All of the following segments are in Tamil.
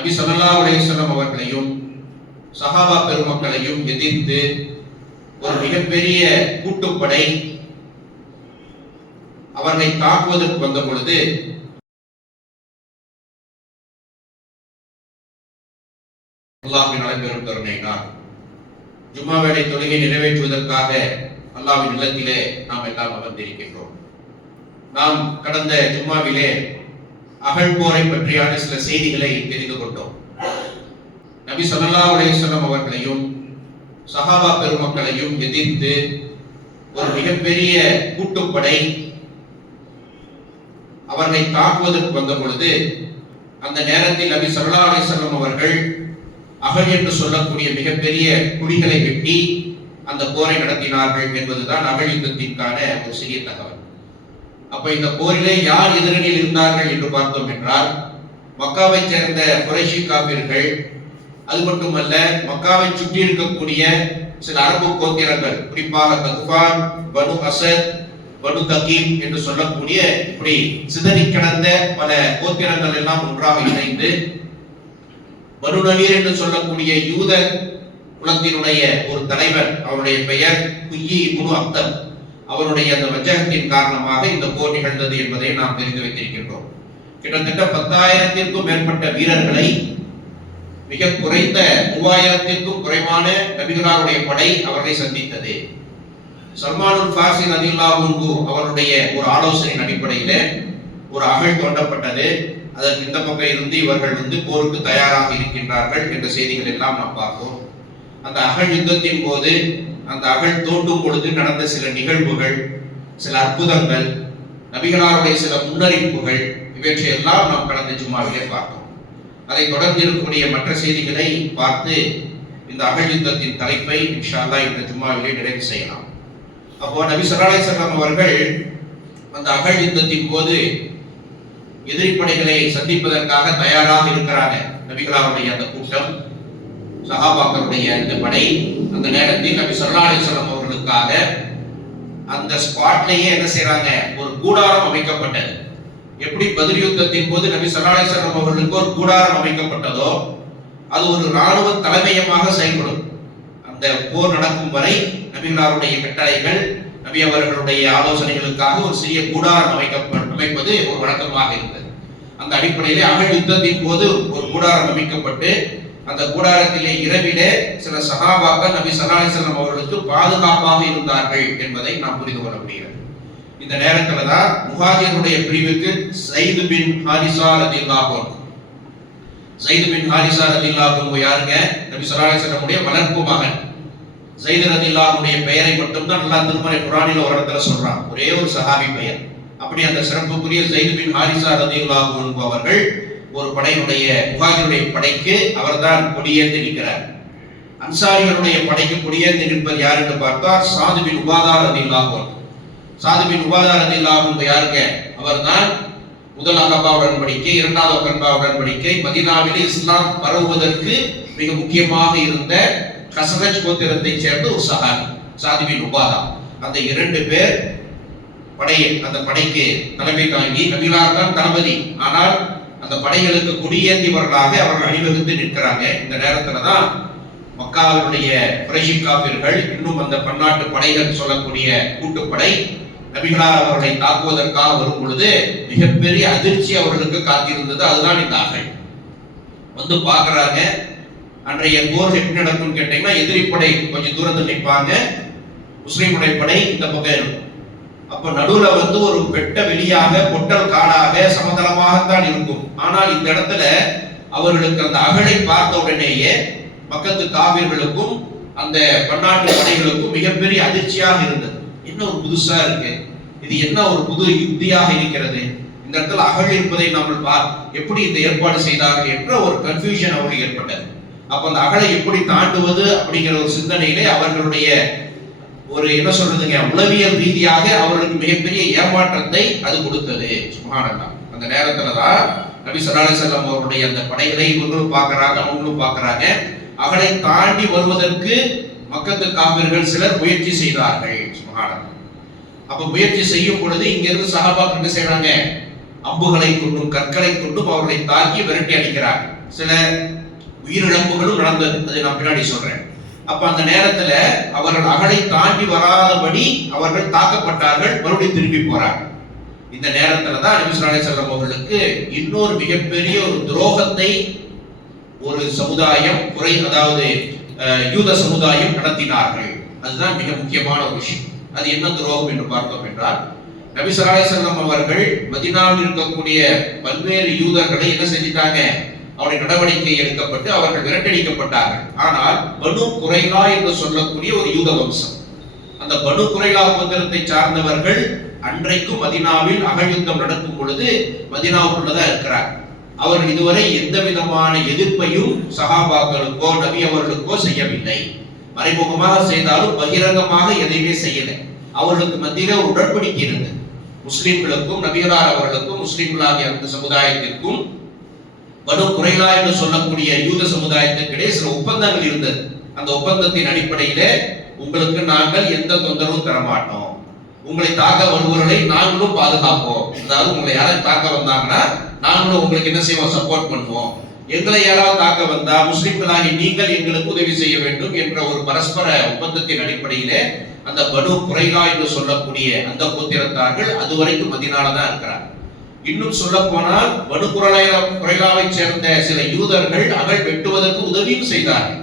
நபி ஸல்லல்லாஹு அலைஹி வஸல்லம் அவர்களையும் சஹாபா பெருமக்களையும் எதிர்த்து ஒரு மிகப்பெரிய கூட்டுப்படை அவர்களை தாக்குவதற்கு வந்த பொழுது அல்லாஹ்வின் அழைப்பெரும் கருணையினால் ஜும்மா வேளை தொழுகை நிறைவேற்றுவதற்காக அல்லாஹ்வின் இல்லத்திலே நாம் எல்லாம் அமர்ந்திருக்கின்றோம். நாம் கடந்த ஜும்மாவிலே அகழ்போரை பற்றியான சில செய்திகளை தெரிந்து கொண்டோம். நபி ஸல்லல்லாஹு அலைஹி வஸல்லம் அவர்களையும் சஹாபா பெருமக்களையும் எதிர்த்து ஒரு மிகப்பெரிய கூட்டுப்படை அவர்களை தாக்குவதற்கு வந்த பொழுது அந்த நேரத்தில் நபி ஸல்லல்லாஹு அலைஹி வஸல்லம் அவர்கள் அகழ் என்று சொல்லக்கூடிய மிகப்பெரிய குழிகளை வெட்டி அந்த போரை நடத்தினார்கள் என்பதுதான் அகழ் யுத்தத்திற்கான ஒரு சிறிய தகவல். அப்ப இந்த போரிலே யார் எதிரணியில் இருந்தார்கள் என்று பார்த்தோம் என்றால் மக்காவை சேர்ந்த குறைஷி காபிர்கள், அது மட்டுமல்ல மக்காவை சுற்றி இருக்கக்கூடிய சில அரபு கோத்திரங்கள், குறிப்பாக கத்ஃபான், பனு அசத், பனு தகீம் என்று சொல்லக்கூடிய இப்படி சிதறி கிடந்த பல கோத்திரங்கள் எல்லாம் ஒன்றாக இணைந்து பனு நலீர் என்று சொல்லக்கூடிய யூத குலத்தினுடைய ஒரு தலைவர், அவருடைய பெயர் குய்யி இப்னு அக்தப், அவருடைய அந்த வஞ்சகத்தின் காரணமாக இந்த போர் நிகழ்ந்தது என்பதை நாம் தெரிந்து வைத்திருக்கின்றோம். கிட்டத்தட்ட 10,000-க்கும் மேற்பட்ட வீரர்களை மிக குறைந்த 3000-க்கும் குறைவான நபிகளாருடைய படை அவர்களை சந்தித்தது. சல்மானுல் ஃபாரிஸி ரலியல்லாஹு அன்ஹு அவருடைய ஒரு ஆலோசனையின் அடிப்படையில் ஒரு அகழ் தோண்டப்பட்டது. அதற்கு இந்த பக்கம் இருந்து இவர்கள் போருக்கு தயாராக இருக்கின்றார்கள் என்ற செய்திகள் எல்லாம் நாம் பார்த்தோம். அந்த அகழ் யுத்தத்தின் போது அந்த அகழ் தோண்டும் பொழுது நடந்த சில நிகழ்வுகள், சில அற்புதங்கள், நபிகளாருடைய சில முன்னறிவிப்புகள், இவற்றையெல்லாம் நாம் கடந்த ஜும்மாவிலே பார்த்தோம். அதை தொடர்ந்து இருக்கக்கூடிய மற்ற செய்திகளை பார்த்து இந்த அகழ் யுத்தத்தின் தலைப்பை இன்ஷா அல்லாஹ் இந்த ஜும்மாவிலே நிறைவு செய்யலாம். அப்போ நபி ஸல்லல்லாஹு அலைஹி வஸல்லம் அவர்கள் அந்த அகழ் யுத்தத்தின் போது எதிரி படைகளை சந்திப்பதற்காக தயாராக இருக்கிறாங்க. நபிகளாருடைய அந்த கூட்டம், சஹாபாக்களுடைய அந்த படை, அந்த நேரத்தில் நபி ஸல்லல்லாஹு அலைஹி வஸல்லம் அவர்களுக்காக அந்த ஸ்பாட்லயே என்ன செய்றாங்க, ஒரு கூடாரம் அமைக்கப்பட்டது. எப்படி பதில் யுத்தத்தின் போது நபி ஸல்லல்லாஹு அலைஹி வஸல்லம் அவர்களுக்கு ஒரு கூடாரம் அமைக்கப்பட்டதோ அது ஒரு இராணுவ தலைமையமாக செயல்படும். அந்த போர் நடக்கும் வரை நபிகளாருடைய கட்டளைகள், நபி அவர்களுடைய ஆலோசனைகளுக்காக ஒரு சிறிய கூடாரம் அமைப்பது ஒரு வழக்கமாக இருந்தது. அந்த அடிப்படையிலே அகழ் யுத்தத்தின் போது ஒரு கூடாரம் அமைக்கப்பட்டு அந்த கூடாரத்திலே இரவிலே சில சஹாபாக்கள் நபி ஸல்லல்லாஹு அலைஹி வஸல்லம் அவர்களுக்கு பாதுகாப்பாக இருந்தார்கள் என்பதை நாம் புரிந்து கொள்ள முடிகிறது. இந்த நேரத்துல தான் முஹாஜிருடைய பிரிவுக்கு ஸைத் பின் ஹாரிஸா ரலியல்லாஹு அன்ஹு, ஸைத் பின் ஹாரிஸா ரலியல்லாஹு அன்ஹு யாருங்க, நபி ஸல்லல்லாஹு அலைஹி வஸல்லம் உடைய வளர்ப்பு மகன். ஸைத் ரலியல்லாஹு அன்ஹுடைய பெயரை மட்டும் தான் அல்லாஹ் திருமறை குர்ஆனில் ஒரு இடத்துல சொல்றான், ஒரே ஒரு சஹாபி பெயர். அப்படி அந்த சிறப்புக்குரிய ஸைத் பின் ஹாரிஸா ரலியல்லாஹு அன்ஹு அவர்கள் ஒரு படையினுடைய முஹாஜிருடைய படைக்கு அவர்தான் கொடியேந்தி நிற்கிறார். அன்சாரிகளுடைய படைக்கு கொடியேந்தி நிற்பது யார் என்று பார்த்தால் சாத் பின் உபாதா ரலியல்லாஹு அன்ஹு. சாத் பின் உபாதா ரலியல்லாஹு அன்ஹு யாருங்க, அவர்தான் முதல் அகபா உடன்படிக்கை, இரண்டாவது அகபா உடன்படிக்கை, மதீனாவிலே இஸ்லாம் பரவுவதற்கு மிக முக்கியமாக இருந்த கஸ்ரஜ் கோத்திரத்தை சேர்ந்த ஒரு சஹாபி சாத் பின் உபாதா. அந்த 2 பேர் அந்த படைக்கு தலைமை தாங்கி, நபிகளார் தான் தளபதி, ஆனால் அந்த படைகளுக்கு குடியேந்தியவர்களாக அவர்கள் அணிவகுத்து நிற்கிறாங்க. இந்த நேரத்துல தான் மக்காவினுடைய குறைஷி காபிர்கள், இன்னும் அந்த பன்னாட்டு படைகள் சொல்லக்கூடிய கூட்டுப்படை நபிகளார் அவர்களை தாக்குவதற்காக வரும் பொழுது மிகப்பெரிய அதிர்ச்சி அவர்களுக்கு காத்திருந்தது. அதுதான் இந்த அகழ். வந்து பாக்குறாங்க. அன்றைய போர் எப்படி நடக்கும் கேட்டீங்கன்னா, எதிரி படை கொஞ்சம் தூரத்தில் நிற்பாங்க, முஸ்லிமுடைய படை இந்த பக்கம் இருக்கும். அப்ப நடுவுல ஒரு வெட்ட வெளியாக பொட்டல் காடாக சமதளமாகத்தான் இருக்கும். ஆனால் இந்த இடத்துல அவர்களுக்கு அந்த அகழை பார்த்த உடனேயே பக்கத்து காவிர்களுக்கும் அந்த பன்னாட்டு படைகளுக்கும் மிகப்பெரிய அதிர்ச்சியாக இருந்தது. என்ன ஒரு புதுசா இருக்கு, இது என்ன ஒரு புது யுக்தியாக இருக்கிறது, இந்த இடத்துல அகழ் இருப்பதை நம்ம எப்படி இந்த ஏற்பாடு செய்தார்கள் என்ற ஒரு கன்ஃபியூஷன் அவர்களுக்கு ஏற்பட்டது. அப்ப அந்த அகழை எப்படி தாண்டுவது அப்படிங்கிற ஒரு சிந்தனையிலே அவர்களுடைய ஒரு என்ன சொல்றதுங்க, உளவியல் ரீதியாக அவர்களுக்கு மிகப்பெரிய ஏமாற்றத்தை அது கொடுத்தது. சுப்ஹானல்லாஹ். அந்த நேரத்துலதான் நபி ஸல்லல்லாஹு அலைஹி வஸல்லம் அவருடைய அந்த படைகளை இவங்களும் பார்க்கறாங்க, அவங்களும் பார்க்கறாங்க. அகழை தாண்டி வருவதற்கு மக்கத்து காபிர்கள் சிலர் முயற்சி செய்தார்கள். சுப்ஹானல்லாஹ். அப்ப முயற்சி செய்யும் பொழுது இங்க இருந்து சஹாபாக்கள் என்ன செய்றாங்க, அம்புகளை கொண்டும் கற்களை கொண்டும் அவர்களை தாக்கி விரட்டி அடிக்கிறார்கள். சில உயிரிழப்புகளும் நடந்தது, அதை நான் பின்னாடி சொல்றேன். அப்ப அந்த நேரத்துல அவர்கள் அகழை தாண்டி வராதபடி அவர்கள் தாக்கப்பட்டார்கள், மறுபடியும் திரும்பி போறாங்க. இந்த நேரத்துல தான் நபி ஸல்லல்லாஹு அலைஹி வஸல்லம் அவர்களுக்கு இன்னொரு மிகப்பெரிய ஒரு துரோகத்தை ஒரு சமுதாயம் அதாவது யூத சமுதாயம் நடத்தினார்கள். அதுதான் மிக முக்கியமான ஒரு விஷயம். அது என்ன துரோகம் என்று பார்த்தோம் என்றால், நபி ஸல்லல்லாஹு அலைஹி வஸல்லம் அவர்கள் மதீனாவில் இருக்கக்கூடிய பல்வேறு யூதர்களை என்ன செஞ்சிட்டாங்க, அவருடைய நடவடிக்கை எடுக்கப்பட்டு அவர்கள் விரட்டடிக்கப்பட்டார்கள். ஆனால் பனு குறைலா என்று சொல்லக்கூடிய ஒரு யூத வம்சம், அந்த பனு குறைலா கோத்திரத்தை சார்ந்தவர்கள் அன்றைக்கும் மதீனாவில் அகழ்யுத்தம் நடக்கும் பொழுது மதீனாவுக்குள்ளதான் இருக்கிறார். அவர்கள் இதுவரை எந்த விதமான எதிர்ப்பையும் சஹாபாக்களுக்கோ நபி அவர்களுக்கோ செய்யவில்லை. மறைமுகமாக செய்தாலும் பகிரங்கமாக எதையுமே செய்யலை. அவர்களுக்கு மத்தியில உடன்படிக்கை இருந்தது. முஸ்லிம்களுக்கும் நபிகளார் அவர்களுக்கும் முஸ்லிம்களாகிய அந்த சமுதாயத்திற்கும் பனு குறைலா என்று சொல்லக்கூடிய யூத சமுதாயத்திற்கிடையே சில ஒப்பந்தங்கள் இருந்தது. அந்த ஒப்பந்தத்தின் அடிப்படையில உங்களுக்கு நாங்கள் எந்த தொந்தரவும் தர மாட்டோம், உங்களை தாக்க வருபவர்களை நாங்களும் பாதுகாப்போம். அதாவது உங்களை யாராவது தாக்க வந்தாங்கன்னா நாங்களும் உங்களுக்கு என்ன செய்வோம், சப்போர்ட் பண்ணுவோம். எங்களை யாராவது தாக்க வந்தா முஸ்லிம்களாகி நீங்கள் எங்களுக்கு உதவி செய்ய வேண்டும் என்ற ஒரு பரஸ்பர ஒப்பந்தத்தின் அடிப்படையிலே அந்த பனு குறைலா என்று சொல்லக்கூடிய அந்த கோத்திரத்தார்கள் அதுவரைக்கும் மதீனால தான் இருக்கிறார். இன்னும் சொல்ல போனால் பனு குறைலாவை சேர்ந்த சில யூதர்கள் அகழ் வெட்டுவதற்கு உதவியும் செய்தார்கள்.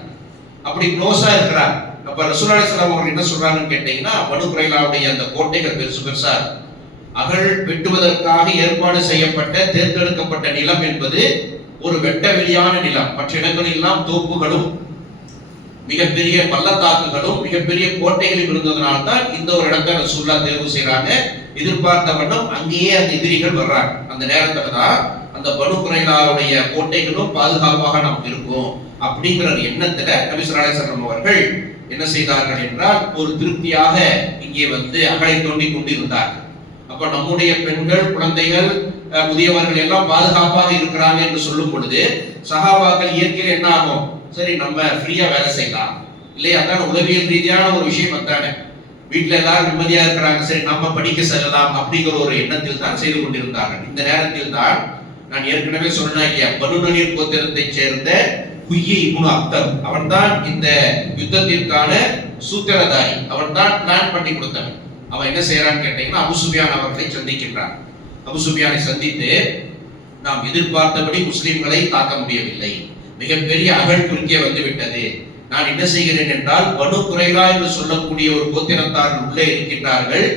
அப்படி க்ளோஸா இருக்கிறார். அப்ப ரசூலுல்லாஹி ஸல்லல்லாஹு அலைஹி வஸல்லம் என்ன சொல்றாங்கன்னு கேட்டீங்கன்னா, பனு குறைலாவுடைய அந்த கோட்டைகள் பெருசா அகழ் வெட்டுவதற்காக ஏற்பாடு செய்யப்பட்ட தேர்ந்தெடுக்கப்பட்ட நிலம் என்பது ஒரு வெட்ட வெளியான நிலம். மற்ற இடங்களில் எல்லாம் தோப்புகளும் மிகப்பெரிய பள்ளத்தாக்குகளும் மிகப்பெரிய கோட்டைகளும் இருந்ததுனால தான் இந்த ஒரு இடத்தை ரசூலுல்லாஹ் தேர்வு செய்யறாங்க. எதிர்பார்த்த வண்ணம் அங்கேயே அந்த எதிரிகள் வர்றாங்க. அந்த நேரத்துல தான் அந்த பனு குறைலாவுடைய கோட்டைகளும் பாதுகாப்பாக நமக்கு இருக்கும் அப்படிங்கிற எண்ணத்துல நபி ஸல்லல்லாஹு அலைஹி வஸல்லம் அவர்கள் என்ன செய்தார்கள் என்றால், ஒரு திருப்தியாக இங்கே வந்து அகழை தோண்டி கொண்டிருந்தார்கள். அப்ப நம்முடைய பெண்கள், குழந்தைகள், முதியவர்கள் எல்லாம் பாதுகாப்பாக இருக்கிறாங்க என்று சொல்லும் பொழுது சஹாபாக்கள் இயற்கையில் என்ன ஆகும், சரி நம்ம ஃப்ரீயா வேலை செய்யலாம் இல்லையா, அதான் உளவியல் ரீதியான ஒரு விஷயம். அதானே வீட்டுல எல்லாரும் நிம்மதியா இருக்கிறாங்க, சரி நம்ம படிக்க செல்லலாம் அப்படிங்கிற ஒரு எண்ணத்தில் தான் செய்து கொண்டிருந்தார்கள். இந்த நேரத்தில் தான் நான் ஏற்கனவே சொன்னேன் இல்லையா, பனு நலீர் கோத்திரத்தை சேர்ந்த குய்யி இப்னு அக்தர், அவன் தான் இந்த யுத்தத்திற்கான சூத்திரதாரி, அவன் தான் பிளான் பண்ணி கொடுத்தவன். அவன் என்ன செய்யறான்னு கேட்டீங்கன்னா, அபு சுஃபியான் அவர்களை சந்திக்கின்றான். அபு சுஃபியானை சந்தித்து, நாம் எதிர்பார்த்தபடி முஸ்லிம்களை தாக்க முடியவில்லை, மிகப்பெரிய அகழ் குறுக்கே வந்து விட்டது. நான் என்ன செய்கிறேன் என்றால், பனு குறைலா என்று சொல்லக்கூடிய ஒரு கோத்திரத்தார்கள் உள்ளே இருக்கின்றார்கள்,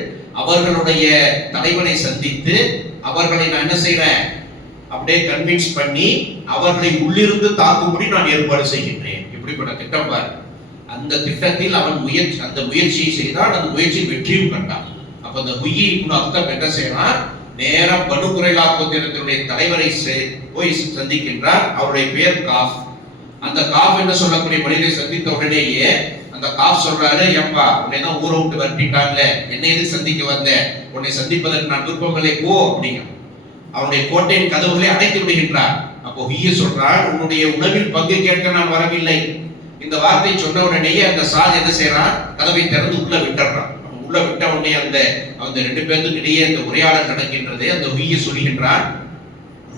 அவர்களுடைய தலைவனை சந்தித்து அவர்களை நான் என்ன செய்றேன், அப்படியே கன்வின்ஸ் பண்ணி அவர்களை உள்ளிருந்து தாக்கும்படி நான் ஏற்பாடு செய்கின்றேன். இப்படிப்பட்ட திட்டம் பாரு. அந்த திட்டத்தில் அவன் அந்த முயற்சியை செய்தான், அந்த முயற்சியில் வெற்றியும் கண்டான். அப்ப அந்த குய்யி இப்னு அக்தர் என்ன செய்யறான், நேரா பனு குறைலா கோத்திரத்தினுடைய தலைவரை போய் சந்திக்கின்றார். அவருடைய பேர் காஃப். அந்த காஃப் என்ன சொல்லக்கூடிய மனிதரை சந்தித்த உடனேயே அந்த காஃப் சொல்றாரு, ஏப்பா உன்னை தான் ஊரை விட்டு வரட்டிட்டாங்க, என்னை எது சந்திக்க வந்த, உன்னை சந்திப்பதற்கு நான் விருப்பமில்லை, போ அப்படிங்க. அவனுடைய கோட்டையின் கதவுகளை அடைத்து விடுகின்றார். அப்போ ஹிய சொல்றான், உன்னுடைய உணவில் பங்கு கேட்க நான் வரவில்லை. இந்த வார்த்தை சொன்ன உடனேயே அந்த சாத் என்ன செய்யறான், கதவை திறந்து உள்ள விட்டுறான். உள்ள விட்ட உடனே அந்த ரெண்டு பேருக்கு இடையே அந்த உரையாடல் நடக்கின்றது. அந்த ஹிய சொல்கின்றான்,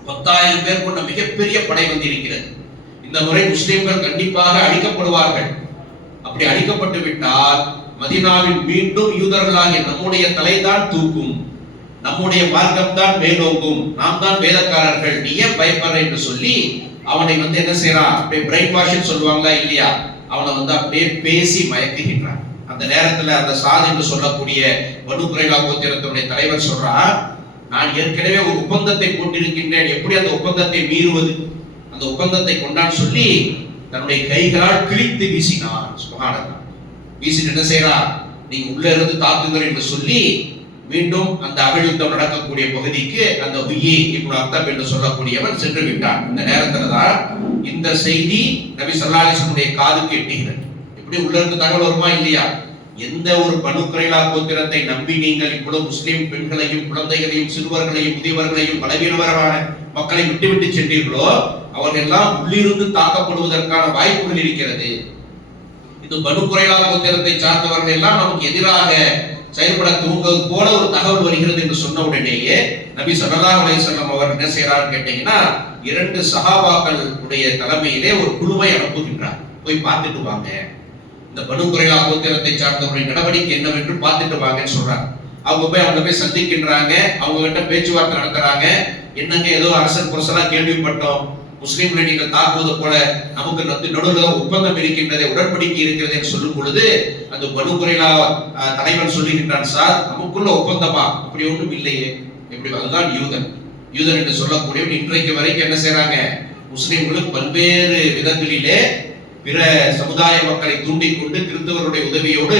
10,000 பேர் கொண்ட மிகப்பெரிய படை வந்திருக்கிறது. இந்த முறை முஸ்லிம்கள் கண்டிப்பாக அழிக்கப்படுவார்கள். அப்படி அழிக்கப்பட்டு விட்டால் மதீனாவில் மீண்டும் யூதர்களாகிய நம்முடைய தலைதான் தூக்கும், நம்முடைய மார்க்கம் தான் மேலோங்கும், நாம் தான் வேதக்காரர்கள், நீ ஏன் பயப்படுற என்று சொல்லி அவனை வந்து என்ன செய்யறான், அப்படியே பிரைன் வாஷ் சொல்லுவாங்களா இல்லையா, அவனை வந்து அப்படியே பேசி மயக்குகின்றான். அந்த நேரத்துல அந்த சாத் என்று சொல்லக்கூடிய பனு குறைலா கோத்திரத்தினுடைய தலைவர் சொல்றான், நான் ஏற்கனவே ஒரு ஒப்பந்தத்தை கொண்டிருக்கின்றேன், எப்படி அந்த ஒப்பந்தத்தை மீறுவது, அந்த ஒப்பந்தத்தை கொண்டான்னு சொல்லி தன்னுடைய கைகளால் கிழித்து வீசினான். சுபஹானல்லாஹ். வீசிட்டு என்ன செய்யறான், நீங்க உள்ள இருந்து தாக்குங்கள் என்று சொல்லி மீண்டும் அந்த அகழ்யுத்தம் நடக்கக்கூடிய பகுதிக்கு அந்த ஹுய்யி இப்னு அக்தப் என்று சொல்லக்கூடியவன் சென்று விட்டான். இந்த நேரத்துல தான் இந்த செய்தி நபி ஸல்லல்லாஹு அலைஹி வஸல்லம் காதுக்கு எட்டுகிறது. இப்படி உள்ள இருந்து தகவல் வருமா இல்லையா, எந்த ஒரு பனு குறைலா கோத்திரத்தை நம்பி நீங்கள் இவ்வளவு முஸ்லிம் பெண்களையும் குழந்தைகளையும் சிறுவர்களையும் முதியவர்களையும் பலவீனமான மக்களை விட்டுவிட்டு சென்றீர்களோ அவர்கள் எல்லாம் உள்ளிருந்து தாக்கப்படுவதற்கான வாய்ப்புகள் இருக்கிறது. இந்த பனு குறைலா கோத்திரத்தை சார்ந்தவர்கள் எல்லாம் நமக்கு எதிராக செயல்பட துவங்குவது போல ஒரு தகவல் வருகிறது என்று சொன்ன உடனேயே நபி ஸல்லல்லாஹு அலைஹி வஸல்லம் அவர் என்ன செய்யறாரு கேட்டீங்கன்னா, 2 சஹாபாக்கள் உடைய தலைமையிலே ஒரு குழுவை அனுப்புகின்றார். போய் பார்த்துட்டு வாங்க, இந்த பனு குறைலா கோத்திரத்தை சார்ந்தவருடைய நடவடிக்கை என்னவென்று பார்த்துட்டு வாங்கன்னு சொல்றாங்க. அவங்க போய் சந்திக்கின்றாங்க. அவங்க கிட்ட பேச்சுவார்த்தை நடத்துறாங்க. என்னங்க ஏதோ அரசன் புரசலா கேள்விப்பட்டோம், முஸ்லிம்களை நீங்கள் தாக்குவது போல நமக்கு நடுவில் ஒப்பந்தம் இருக்கின்றதே, உடன்படிக்கை இருக்கிறது என்று சொல்லும் பொழுது அந்த பனு குறைலா தலைவன் சொல்லுகின்றான், சார் நமக்குள்ள ஒப்பந்தமா? அப்படி ஒன்றும் இல்லையே. எப்படி? அதுதான் யூதன் என்று சொல்லக்கூடியவன் இன்றைக்கு வரைக்கும் என்ன செய்யறாங்க, முஸ்லிம்களும் பல்வேறு விதங்களிலே பிற சமுதாய மக்களை தூண்டிக்கொண்டு கிறிஸ்தவருடைய உதவியோடு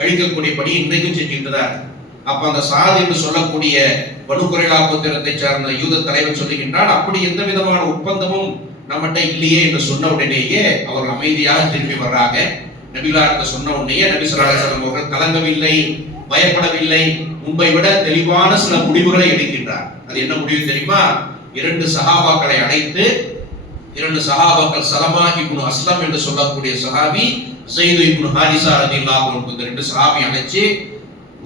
அழிக்கக்கூடிய பணி இன்றைக்கும் செஞ்சிருக்கிறார். அப்ப அந்த சாத் என்று சொல்லக்கூடிய பனு குறைலா கோத்திரத்தை சார்ந்த யூத தலைவன் சொல்லுகின்றான், அப்படி எந்த விதமான ஒப்பந்தமும் நம்மகிட்ட இல்லையே என்று சொன்ன உடனேயே அவர்கள் அமைதியாக திரும்பி வர்றாங்க. நபிகளார்கிட்ட சொன்ன உடனேயே நபி ஸல்லல்லாஹு அலைஹி வஸல்லம் அவர்கள் கலங்கவில்லை, பயப்படவில்லை, முன்பை விட தெளிவான சில முடிவுகளை எடுக்கின்றார். அது என்ன முடிவு தெரியுமா? 2 சஹாபாக்களை அழைத்து, 2 சஹாபாக்கள் சலமா இப்னு அஸ்லம் என்று சொல்லக்கூடிய சஹாபி, ஸைது இப்னு ஹாரிஸா ரலியல்லாஹு அன்ஹு, இந்த 2 சஹாபி அழைச்சு,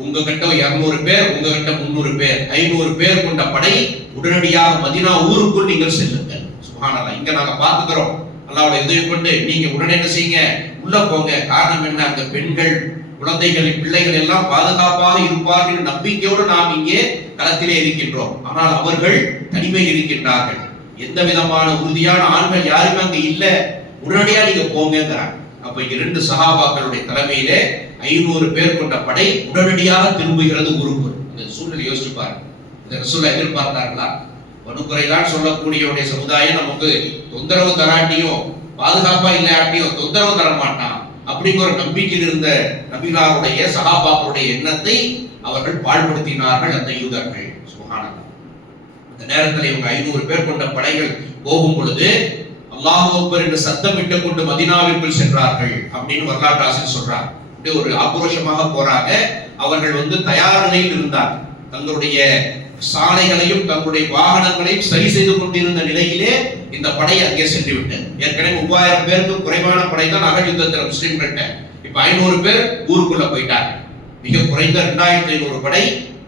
உங்க கிட்ட 200 பேர், உங்க கிட்ட 300 பேர், 500 பேர் கொண்ட படை உடனடியாக மதீனா ஊருக்குள் நீங்கள் செல்லுங்கள். சுப்ஹானல்லாஹ், இங்க நாங்க பாத்துக்கிறோம், அல்லாஹ்வுடைய உதவி கொண்டு நீங்க உடனே என்ன செய்யுங்க, உள்ள போங்க. காரணம் என்ன? அந்த பெண்கள், குழந்தைகள், பிள்ளைகள் எல்லாம் பாதுகாப்பாக இருப்பார்கள் நம்பிக்கையோடு நாம் இங்கே களத்திலே இருக்கின்றோம். ஆனால் அவர்கள் தனிமையில் இருக்கின்றார்கள். எந்த விதமான உறுதியான ஆண்கள் யாருமே அங்க இல்ல, உடனடியா நீங்க போங்கிறாங்க. அப்ப 2 சஹாபாக்களுடைய தலைமையிலே 500 பேர் கொண்ட படை உடனடியாக திரும்புகிறது ஊருக்கு. இந்த சூழ்நிலை யோசிச்சு பாருங்க. இந்த ரசூலை எதிர்பார்த்தார்களா? பனு குறைலான்னு சொல்லக்கூடிய சமுதாயம் நமக்கு தொந்தரவு தராட்டியும் பாதுகாப்பா இல்லாட்டியும் தொந்தரவு தர மாட்டான் அப்படிங்கிற ஒரு நம்பிக்கையில் இருந்த நபிகளாருடைய சஹாபாக்களுடைய எண்ணத்தை அவர்கள் பாழ்படுத்தினார்கள் அந்த யூதர்கள். சுப்ஹானல்லாஹ். அந்த நேரத்தில் இவங்க 500 பேர் கொண்ட படைகள் போகும் பொழுது அல்லாஹ் அக்பர் என்று சத்தமிட்டு கொண்டு மதீனாவிற்குள் சென்றார்கள் அப்படின்னு வரலாற்று ஆசிரியர் சொல்றார். ஒரு ஆக்ரோஷமாக போறாங்க. அவர்கள் தயார் நிலையில் இருந்தார். தங்களுடைய சாலைகளையும் தங்களுடைய வாகனங்களையும் சரி செய்து கொண்டிருந்த நிலையிலே இந்த படை அங்கே சென்று விட்டது. ஏற்கனவே 3000 பேருக்கு குறைவான படை தான் அகழ் யுத்தத்தில் முஸ்லிம்கிட்ட. இப்ப 500 பேர் ஊருக்குள்ள போயிட்டாங்க. மிக குறைந்த 2500 படை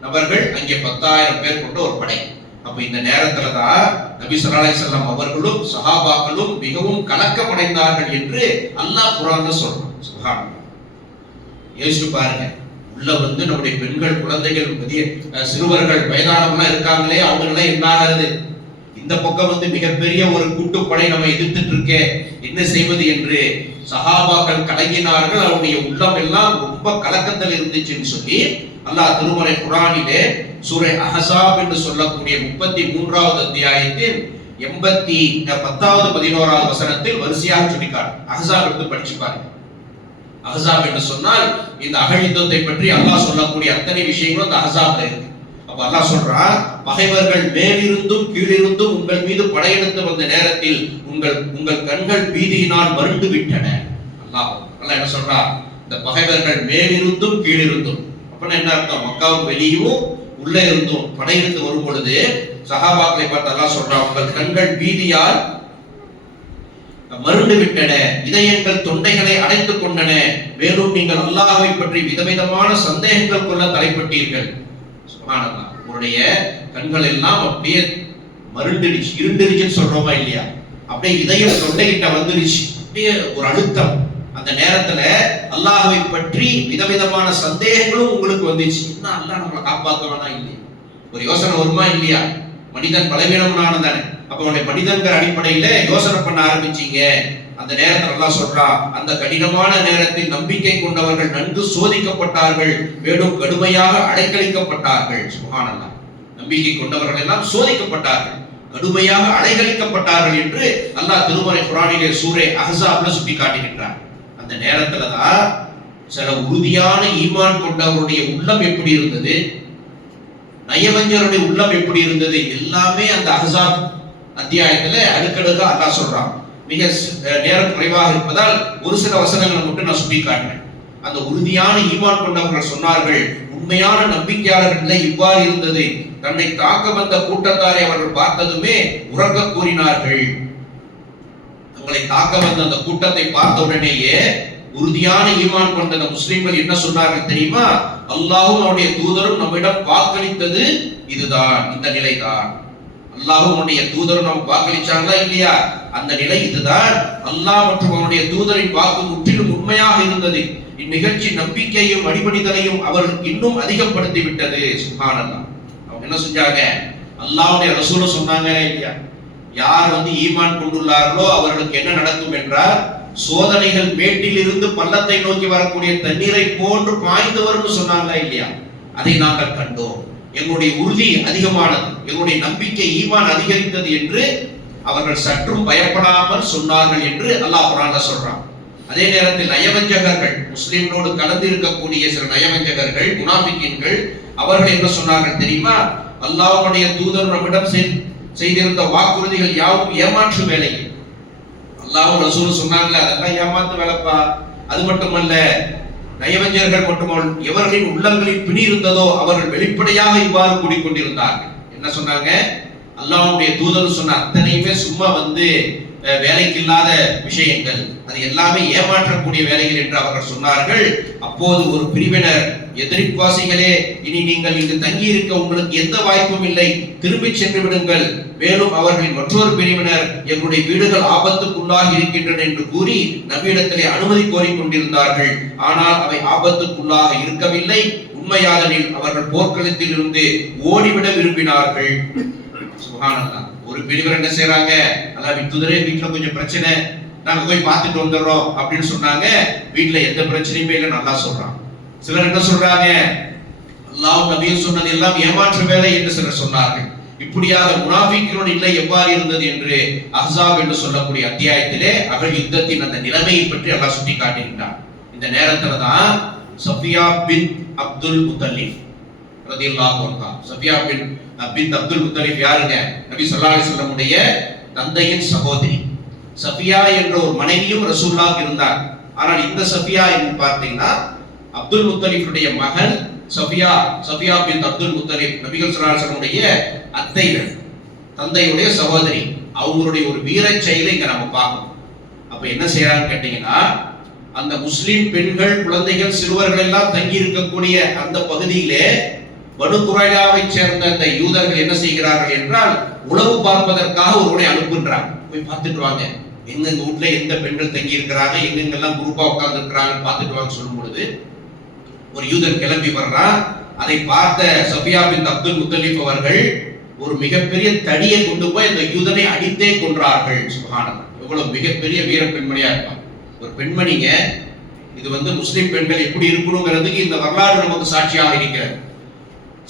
நபர்கள், அங்கே 10,000 பேர் கொண்ட ஒரு படை. அப்ப இந்த நேரத்துல தான் நபி ஸல்லல்லாஹு அலைஹி வஸல்லம் அவர்களும் சஹாபாக்களும் மிகவும் கலக்கமடைந்தார்கள் என்று அல்லாஹ் குர்ஆன்ல சொல்றான். சுப்ஹானல்லாஹ். யோசிச்சு பாருங்க. உள்ள நம்முடைய பெண்கள், குழந்தைகள், சிறுவர்கள், வயதானவங்க இருக்காங்களே, அவங்களே என்ன ஆகிறது? இந்த பக்கம் மிகப்பெரிய ஒரு கூட்டுப்படை நம்ம எதிர்த்துட்டு இருக்கே, என்ன செய்வது என்று சஹாபாக்கள் கலங்கினார்கள். அவருடைய உள்ளம் எல்லாம் ரொம்ப கலக்கத்தில் இருந்துச்சுன்னு சொல்லி அல்லாஹ் திருமறை குர்ஆனிலே சூரை அஹ்ஸாப் என்று சொல்லக்கூடிய 33வது அத்தியாயத்தில் 10வது 11வது வசனத்தில் வரிசையாக சொல்லிக்கார். அஹ்ஸாப் எடுத்து படிச்சு பாருங்க. அஹ்ஸாப் என்று சொன்னால் இந்த அகழ் யுத்தத்தை பற்றி அல்லாஹ் சொல்லக்கூடிய அத்தனை விஷயங்களும் அந்த அஹ்ஸாப்ல இருக்கு. அப்ப அல்லாஹ் சொல்றான், பகைவர்கள் மேலிருந்தும் கீழிருந்தும் உங்கள் மீது படையெடுத்து வந்த நேரத்தில் உங்கள் கண்கள் பீதியினால் மருண்டு விட்டன. அல்லாஹ் என்ன சொல்றா? இந்த பகைவர்கள் மேலிருந்தும் கீழிருந்தும், அப்ப என்ன அர்த்தம்? மக்காவுக்கு வெளியும் உள்ளே இருந்தும் படையெடுத்து வரும் பொழுது சஹாபாக்களை பார்த்து அல்லாஹ் சொல்றான், உங்கள் கண்கள் பீதியால் மருண்டு விட்டன, இதயங்கள் தொண்டைகளை அடைத்துக் கொண்டன, மேலும் நீங்கள் அல்லாஹ்வை பற்றி விதவிதமான சந்தேகங்கள் கொள்ள தலைப்பட்டீர்கள். சுப்ஹானல்லாஹ். உங்களுடைய கண்கள் எல்லாம் அப்படியே மருண்டுடுச்சு, இருண்டுடுச்சுன்னு சொல்றோமா இல்லையா? அப்படியே இதயம் தொண்டைகிட்ட வந்துடுச்சு, அப்படியே ஒரு அழுத்தம். அந்த நேரத்துல அல்லாஹ்வை பற்றி விதவிதமான சந்தேகங்களும் உங்களுக்கு வந்துச்சு. என்ன அல்லாஹ் நம்மளை காப்பாத்துவானா இல்லையா? ஒரு யோசனை வருமா இல்லையா? மனிதன் பலவீனமானவன் தானே. அப்ப உடைய மனிதன்கிற அடிப்படையில யோசனை பண்ண ஆரம்பிச்சீங்க. அந்த நேரத்தில் அல்லாஹ் சொல்றான், அந்த கடினமான நேரத்தில் நம்பிக்கை கொண்டவர்கள் நன்கு சோதிக்கப்பட்டார்கள், மேலும் கடுமையாக அலைக்கழிக்கப்பட்டார்கள். சுப்ஹானல்லாஹ். நம்பிக்கை கொண்டவர்கள் எல்லாம் சோதிக்கப்பட்டார்கள், கடுமையாக அலைக்கழிக்கப்பட்டார்கள் என்று அல்லாஹ் திருமறை குர்ஆனிலே சூரே அஹ்ஸாப்ல சுட்டி காட்டுகின்றார். அந்த நேரத்துல தான் சில உறுதியான ஈமான் கொண்டவருடைய உள்ளம் எப்படி இருந்தது, நயவஞ்சருடைய உள்ளம் எப்படி இருந்தது, எல்லாமே அந்த அஹ்ஸாப் அத்தியாயத்துல அடுக்கடுக்கா அல்லாஹ் சொல்றான். மிக நேரம் குறைவாக இருப்பதால் ஒரு சில வசனங்களை மட்டும் நான் சுட்டி காட்டினேன். அந்த உறுதியான ஈமான் கொண்டவர்கள் சொன்னார்கள், உண்மையான நம்பிக்கையாளர் நிலை இவ்வாறு இருந்தது, தன்னை தாக்க வந்த கூட்டத்தாரை அவர்கள் பார்த்ததுமே உறக்க கூறினார்கள். தங்களை தாக்க வந்த அந்த கூட்டத்தை பார்த்த உடனேயே உறுதியான ஈமான் கொண்ட முஸ்லிம்கள் என்ன சொன்னார்கள் தெரியுமா? அல்லாஹ்வும் அவருடைய தூதரும் நம்மிடம் வாக்களித்தது இதுதான், இந்த நிலைதான். அல்லாஹ்வுடைய தூதர் நமக்கு வாக்களிச்சாங்களா இல்லையா? அந்த நிலை இதுதான். அல்லாஹ் மற்றும் அவனுடைய தூதரின் வாக்கு முற்றிலும் உண்மையாக இருந்தது. இந்நிகழ்ச்சி நம்பிக்கையும் அடிபணிதலையும் அவர்களுக்கு இன்னும் அதிகப்படுத்தி விட்டது. சுப்ஹானல்லாஹ். அவங்க என்ன செஞ்சாங்க? அல்லாஹ்வுடைய ரசூல் சொன்னாங்க இல்லையா, யார் ஈமான் கொண்டுள்ளார்களோ அவர்களுக்கு என்ன நடக்கும் என்றால், சோதனைகள் மேட்டில் இருந்து பள்ளத்தை நோக்கி வரக்கூடிய தண்ணீரை போன்று பாய்ந்து வரும்னு சொன்னாங்களா இல்லையா? அதை நாங்கள் கண்டோம். எங்களுடைய உறுதி அதிகமானது, எங்களுடைய நம்பிக்கை ஈமான் அதிகரித்தது என்று அவர்கள் சற்றும் பயப்படாமல் சொன்னார்கள் என்று அல்லாஹ் குர்ஆன்ல சொல்றான். அதே நேரத்தில் நயவஞ்சகர்கள், முஸ்லிம்களோடு கலந்து இருக்கக்கூடிய சில நயவஞ்சகர்கள், முனாஃபிக்கீன்கள், அவர்கள் என்ன சொன்னார்கள் தெரியுமா? அல்லாஹ்வுடைய தூதர் நம்மிடம் செய்திருந்த வாக்குறுதிகள் யாவும் ஏமாற்று வேலை. அல்லாஹ் ரசூல் சொன்னாங்க, அதெல்லாம் ஏமாத்து வேலைப்பா. அது மட்டுமல்ல, நயவஞ்சகர்கள் மட்டுமல்ல, எவர்களின் உள்ளங்களில் பிணி இருந்ததோ அவர்கள் வெளிப்படையாக இவ்வாறு கூடிக்கொண்டிருந்தார்கள். என்ன சொன்னாங்க? அல்லாஹ்வுடைய தூதர் சொன்ன அத்தனையுமே சும்மா வேலைக்கு இல்லாத விஷயங்கள், அது எல்லாமே ஏமாற்றக்கூடிய வேலைகள் என்று அவர்கள் சொன்னார்கள். அப்போது ஒரு பிரிவினர், எதிர்ப்பாசிகளே, இனி நீங்கள் இங்கு தங்கி இருக்க உங்களுக்கு எந்த வாய்ப்பும் இல்லை, திரும்பி சென்று விடுங்கள். மேலும் அவர்களின் மற்றொரு பிரிவினர், எங்களுடைய வீடுகள் ஆபத்துக்குள்ளாகி இருக்கின்றன என்று கூறி நபியிடத்திலே அனுமதி கோரிக்கொண்டிருந்தார்கள். ஆனால் அவை ஆபத்துக்குள்ளாக இருக்கவில்லை. உண்மையாளனில் அவர்கள் போர்க்களத்தில் இருந்து ஓடிவிட விரும்பினார்கள். சுப்ஹானல்லாஹ். ஒரு பிரிவர் என்ன செய்றாங்க? அல்லாஹ்வின் தூதரே, வீட்டுல கொஞ்சம் பிரச்சனை, நாங்க போய் பார்த்துட்டு வந்துடுறோம் அப்படின்னு சொன்னாங்க. வீட்டுல எந்த பிரச்சனையுமே இல்லை, நல்லா சொல்றான். சிலர் என்ன சொல்றாங்க? அல்லாஹ் நபியும் சொன்னது எல்லாம் ஏமாற்று வேலை என்று சிலர் சொன்னார்கள். இப்படியாக முனாஃபிக்குகளின் நிலை எவ்வாறு இருந்தது என்று அஹ்ஸாப் என்று சொல்லக்கூடிய அத்தியாயத்திலே அகழ் யுத்தத்தின் அந்த நிலைமையை பற்றி அல்லாஹ் சுட்டி காட்டுகின்றார். இந்த நேரத்துல தான் சஃபியா பின் அப்துல் முத்தலிப் ரலியல்லாஹு அன்ஹா. சஃபியா பின் அப்துல் முத்தலிப் யாருங்க? நபி ஸல்லல்லாஹு அலைஹி வஸல்லம் உடைய தந்தையின் சகோதரி. சஃபியா என்ற ஒரு மனைவியும் ரசூலுல்லாஹ் இருந்தார். ஆனால் இந்த சஃபியா என்று பார்த்தீங்கன்னா அப்துல் முத்தலிஃபுடைய மகன் சஃபியா பின் அப்துல் முத்தலிப் நபிகள் ஸல்லல்லாஹு அலைஹி வஸல்லம் உடைய அத்தைகள், தந்தையுடைய சகோதரி. அவங்களுடைய ஒரு வீரச் செயலை இங்க நம்ம பார்க்கணும். அப்ப என்ன செய்யறாங்கன்னு கேட்டீங்கன்னா, அந்த முஸ்லிம் பெண்கள், குழந்தைகள், சிறுவர்கள் எல்லாம் தங்கி இருக்கக்கூடிய அந்த பகுதியிலே பனு குரைலாவை சேர்ந்த அந்த யூதர்கள் என்ன செய்கிறார்கள் என்றால், உளவு பார்ப்பதற்காக ஒருவனை அனுப்புகிறாங்க. போய் பார்த்துட்டு வாங்க, எங்க வீட்டுல எந்த பெண்கள் தங்கி இருக்கிறாங்க, எங்கெங்கெல்லாம் குரூப்பா உட்கார்ந்து இருக்கிறாங்க பார்த்துட்டு வாங்க சொல்லும் பொழுது ஒரு யூதர் கிளம்பி வர்றான். அதை பார்த்த சஃபியா பின் அப்துல் முத்தலிப் அவர்கள் ஒரு மிகப்பெரிய தடியை கொண்டு போய் அந்த யூதனை அடித்தே கொன்றார்கள். சுப்ஹானல்லாஹ். எவ்வளவு மிகப்பெரிய வீர பெண்மணியா இருப்பாங்க ஒரு பெண்மணிங்க. இது முஸ்லிம் பெண்கள் எப்படி இருக்கணுங்கிறதுக்கு இந்த வரலாறு நமக்கு சாட்சியாக இருக்கிறது.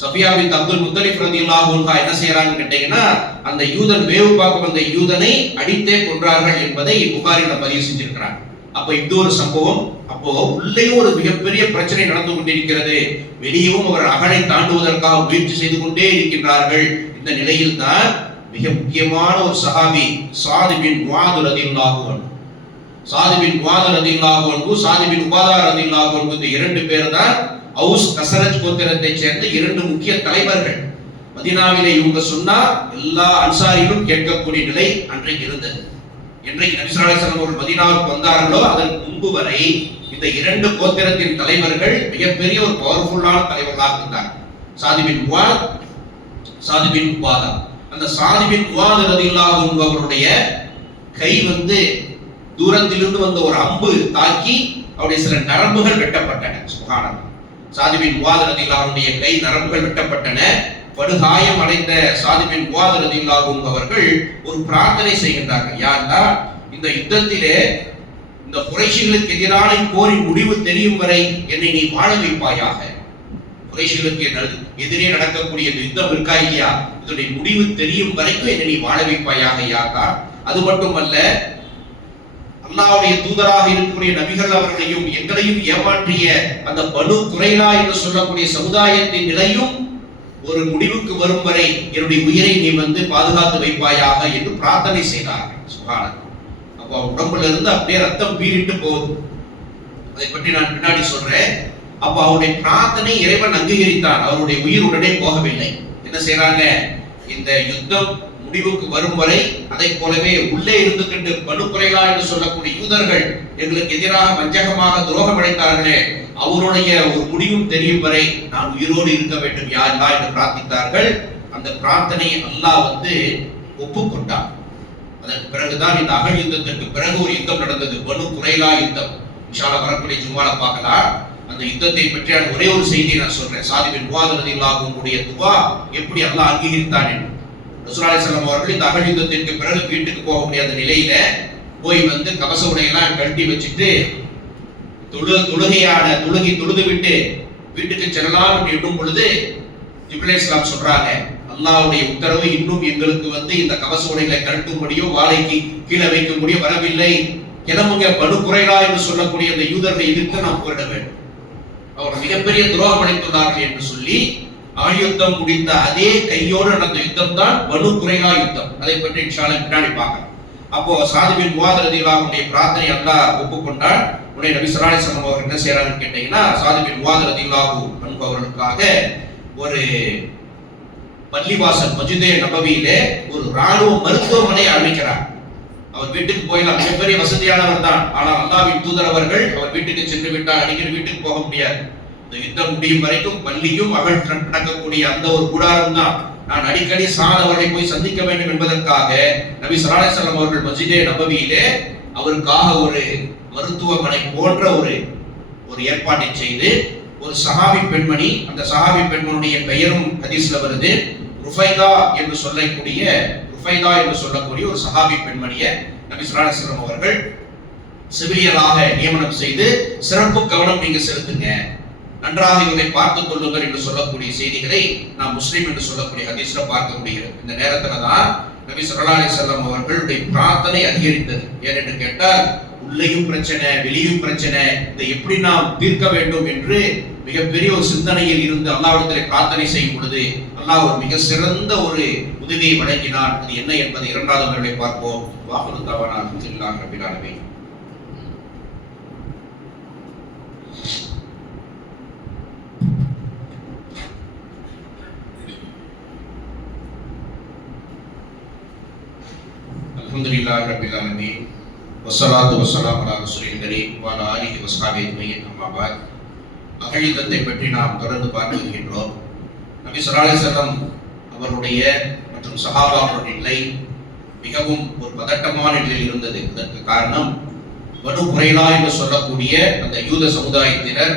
சஃபியா பின் அப்துல் முத்தலிப் ரலியல்லாஹு அன்ஹா என்ன செய்யறாங்கன்னு கேட்டீங்கன்னா, அந்த யூதன் வேவு பார்க்கும் அந்த யூதனை அடித்தே கொன்றார்கள் என்பதை புகாரில பதிவு செஞ்சிருக்கிறாங்க. அப்ப இது ஒரு சம்பவம். அப்போ உள்ளேயும் ஒரு மிகப்பெரிய பிரச்சனை நடந்து கொண்டிருக்கிறது, வெளியவும் அவர் அகனை தாண்டுவதற்காக முயற்சி செய்து கொண்டே இருக்கின்றார்கள். இந்த நிலையில் தான் மிக முக்கியமான ஒரு சஹாபி சாத் பின் முஆத் ரலியல்லாஹு அன்ஹு, சாத் பின் முஆத் ரலியல்லாஹு அன்ஹு, சாத் பின் உபாதா ரலியல்லாஹு அன்ஹு, இந்த இரண்டு பேர் தான் அவுஸ் கஸரஜ் கோத்திரத்தை சேர்ந்த இரண்டு முக்கிய தலைவர்கள். மதீனாவிலே இவங்க சொன்னா எல்லா அன்சாரிகளும் கேட்கக்கூடிய நிலை அன்றைக்கு இருந்தது. என்றைக்கு நபி ஸல்லல்லாஹு அலைஹி வஸல்லம் அவர்கள் மதீனாவுக்கு வந்தார்களோ அதற்கு முன்பு வரை இந்த இரண்டு கோத்திரத்தின் தலைவர்கள் மிகப்பெரிய ஒரு பவர்ஃபுல்லான தலைவர்களாக இருந்தார். சாத் பின் முஆத், சாத் பின் உபாதா. அந்த சாத் பின் முஆத் ரலியல்லாஹு அன்ஹு அவருடைய கை தூரத்திலிருந்து வந்த ஒரு அம்பு தாக்கி அவருடைய சில நரம்புகள் வெட்டப்பட்டன. சுப்ஹானல்லாஹ். சாத் பின் முஆத் ரலியல்லாஹு அன்ஹுடைய கை நரம்புகள் வெட்டப்பட்டன. படுகாயம் அடைந்த சாத் பின் முஆத் ரலியல்லாஹு அன்ஹு அவர்கள் ஒரு பிரார்த்தனை செய்கின்றார்கள். யாருன்னா, இந்த யுத்தத்திலே இந்த குறைஷிகளுக்கு எதிரான போரின் முடிவு தெரியும் வரை என்னை நீ வாழ வைப்பாயாக. குறைஷிகளுக்கு எதிரே நடக்கக்கூடிய இந்த யுத்தம் இருக்கா இல்லையா, இதனுடைய முடிவு தெரியும் வரைக்கும் என்னை நீ வாழ வைப்பாயாக. யாருன்னா, அது மட்டுமல்ல, அல்லாஹ்வுடைய தூதராக இருக்கக்கூடிய நபிகள் அவர்களையும் எங்களையும் ஏமாற்றிய அந்த பனு குரைலா என்று சொல்லக்கூடிய சமுதாயத்தின் நிலையும் ஒரு முடிவுக்கு வரும் வரை என்னுடைய உயிரை நீ பாதுகாத்து வைப்பாயாக என்று பிரார்த்தனை செய்தார்கள். சுப்ஹானல்லாஹ். அப்போ உடம்புல இருந்து அப்படியே ரத்தம் பீறிட்டு போகுது. அதை பற்றி நான் பின்னாடி சொல்றேன். அப்போ அவருடைய பிரார்த்தனை இறைவன் அங்கீகரித்தான். அவருடைய உயிர் உடனே போகவில்லை. என்ன செய்யறாங்க? இந்த யுத்தம் முடிவுக்கு வரும் வரை அதை போலவே உள்ளே இருந்து கொண்டு பனு குறைலா என்று சொல்லக்கூடிய யூதர்கள் எங்களுக்கு எதிராக வஞ்சகமாக துரோகம் அடைத்தார்களே, அவருடைய ஒரு முடிவும் தெரியும் வரை நான் உயிரோடு இருக்க வேண்டும் யா அல்லாஹ் என்று பிரார்த்தித்தார்கள். அந்த பிரார்த்தனை அல்லாஹ் ஒப்புக்கொண்டார். அதற்கு பிறகுதான் இந்த அகழ் யுத்தத்திற்கு பிறகு ஒரு யுத்தம் நடந்தது, பனு குறைலா யுத்தம். இன்ஷா அல்லாஹ் வரக்கூடிய ஜும்மால பார்க்கலாம். அந்த யுத்தத்தை பற்றியான ஒரே ஒரு செய்தியை நான் சொல்றேன். சாதி பின் முஆத் ரலியல்லாஹு அன்ஹுடைய துஆ எப்படி அல்லாஹ் அங்கீகரித்தான் என்று. ரசூலுல்லாஹி ஸல்லல்லாஹு அலைஹி வஸல்லம் அவர்கள் இந்த அகழ் யுத்தத்திற்கு பிறகு வீட்டுக்கு போக முடியாத நிலையில போய் கவச உடையெல்லாம் கழட்டி வச்சுட்டு தொழுது விட்டு வீட்டுக்கு செல்லலாம் என்று எண்ணும் பொழுது ஜிப்ரீல் அலைஹிஸ்ஸலாம் சொல்றாங்க, அல்லாஹ்வுடைய உத்தரவு இன்னும் எங்களுக்கு இந்த கவச உடைகளை கழட்டும்படியோ வாழைக்கு கீழே வைக்கும்படியோ வரவில்லை, கிளம்புங்க, பனு குறைலா என்று சொல்லக்கூடிய அந்த யூதர்களை எதிர்த்து நாம் போரிட வேண்டும், அவர் மிகப்பெரிய துரோகம் அளித்துள்ளார்கள் என்று சொல்லி யுத்தம் முடிந்த அதே கையோடு நடந்த யுத்தம் தான் பனு குறைலா யுத்தம். அதை பற்றி இன்ஷா அல்லாஹ் பின்னாடி பார்க்கலாம். அப்போ சாதி பின் முஆத் ரலியல்லாஹு அன்ஹுடைய பிரார்த்தனை அல்லாஹ் ஒப்புக்கொண்டார். உடனே நபி ஸல்லல்லாஹு அலைஹி வஸல்லம் அவர்கள் என்ன செய்யறாங்கன்னு கேட்டீங்கன்னா, சாதி பின் முஆத் ரலியல்லாஹு அன்ஹு அவர்களுக்காக ஒரு பள்ளிவாசல் மஸ்ஜிதே நபவியிலே ஒரு ராணுவ மருத்துவமனை அமைக்கிறார். அவர் வீட்டுக்கு போயலாம், மிகப்பெரிய வசதியானவர் தான். ஆனால் அல்லாஹ்வின் தூதர் அவர்கள் அவர் வீட்டுக்கு சென்று விட்டால் அடிக்கடி வீட்டுக்கு போக முடியாது. இந்த யுத்தம் முடியும் வரைக்கும் பள்ளியும் அகழ் நடக்கக்கூடிய அந்த ஒரு கூடாரம் தான். நான் அடிக்கடி சாத் அவர்களை போய் சந்திக்க வேண்டும் என்பதற்காக நபி ஸல்லல்லாஹு அலைஹி வஸல்லம் அவர்கள் மஸ்ஜிதே நபவியிலே அவருக்காக ஒரு மருத்துவமனை போன்ற ஒரு ஏற்பாட்டை செய்து ஒரு சஹாபி பெண்மணி, அந்த சஹாபி பெண்மணியுடைய பெயரும் ஹதீஸ்ல வருது, ருஃபைதா என்று சொல்லக்கூடிய ஒரு சஹாபி பெண்மணியை நபி ஸல்லல்லாஹு அலைஹி வஸல்லம் அவர்கள் சிவிலியராக நியமனம் செய்து சிறப்பு கவனம் நீங்க செலுத்துங்க, நன்றாக இவரை பார்த்துக் கொள்ளுங்கள் என்று சொல்லக்கூடிய செய்திகளை நாம் முஸ்லிம் என்று சொல்லக்கூடிய ஹதீஸ்ல பார்க்க முடிகிறது. இந்த நேரத்துல தான் நபி ஸல்லல்லாஹு அலைஹி வஸல்லம் அவர்களுடைய பிரார்த்தனை அதிகரித்தது. ஏனென்று கேட்டால் உள்ளேயும் பிரச்சனை, வெளியும் பிரச்சனை, இதை எப்படி நாம் தீர்க்க வேண்டும் என்று மிகப்பெரிய ஒரு சிந்தனையில் இருந்து அல்லாஹ்விடத்தில் பிரார்த்தனை செய்யும் பொழுது அல்லாஹ் ஒரு மிக சிறந்த ஒரு உதவியை வழங்கினான். அது என்ன என்பதை இரண்டாவது முறையை பார்ப்போம். வாஹிரு தஅவானா அல்ஹம்துலில்லாஹி ரப்பில் ஆலமீன். அல்ஹம்துலில்லாஹி ரப்பில் ஆலமீன். வஸ்ஸலாத்து வஸ்ஸலாமு அலா ரசூலில் கரீம் வ அலா ஆலிஹி வஸ்ஹாபிஹி அஜ்மஈன். அம்மா பஅத். அகழ் யுத்தத்தை பற்றி நாம் தொடர்ந்து பார்த்து வருகின்றோம். நபி ஸல்லல்லாஹு அலைஹி வஸல்லம் அவருடைய மற்றும் சஹாபாக்களுடைய நிலை மிகவும் ஒரு பதட்டமான நிலையில் இருந்தது. இதற்கு காரணம் பனு குறைலா என்று சொல்லக்கூடிய அந்த யூத சமுதாயத்தினர்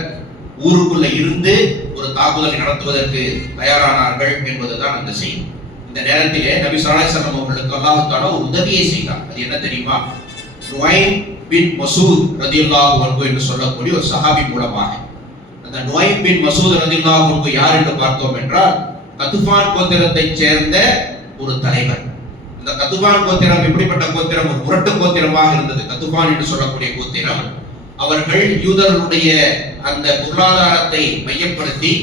ஊருக்குள்ள இருந்து ஒரு தாக்குதலை நடத்துவதற்கு தயாரானார்கள் என்பதுதான் அந்த செய்தி. இந்த நேரத்திலே நபி ஸல்லல்லாஹு அலைஹி வஸல்லம் அவர்களுக்கு அல்லாஹ் தஆலா ஒரு உதவியை செய்தார். அது என்ன தெரியுமா? நுவைம் பின் மசூத் ரலியல்லாஹு அன்ஹு என்று சொல்லக்கூடிய ஒரு சஹாபி மூலமாக. அந்த நுவைம் பின் மசூத் ரலியல்லாஹு அன்ஹு யார் என்று பார்த்தோம் என்றால் கதுஃபான் கோத்திரத்தைச் சேர்ந்த ஒரு தலைவர். இந்த கதுஃபான் கோத்திரம் எப்படிப்பட்ட கோத்திரம்? ஒரு முரட்டு கோத்திரமாக இருந்தது. கதுஃபான் என்று சொல்லக்கூடிய கோத்திரம் அவர்கள் யூதர்களுடைய அந்த பொருளாதாரத்தை மையப்படுத்தி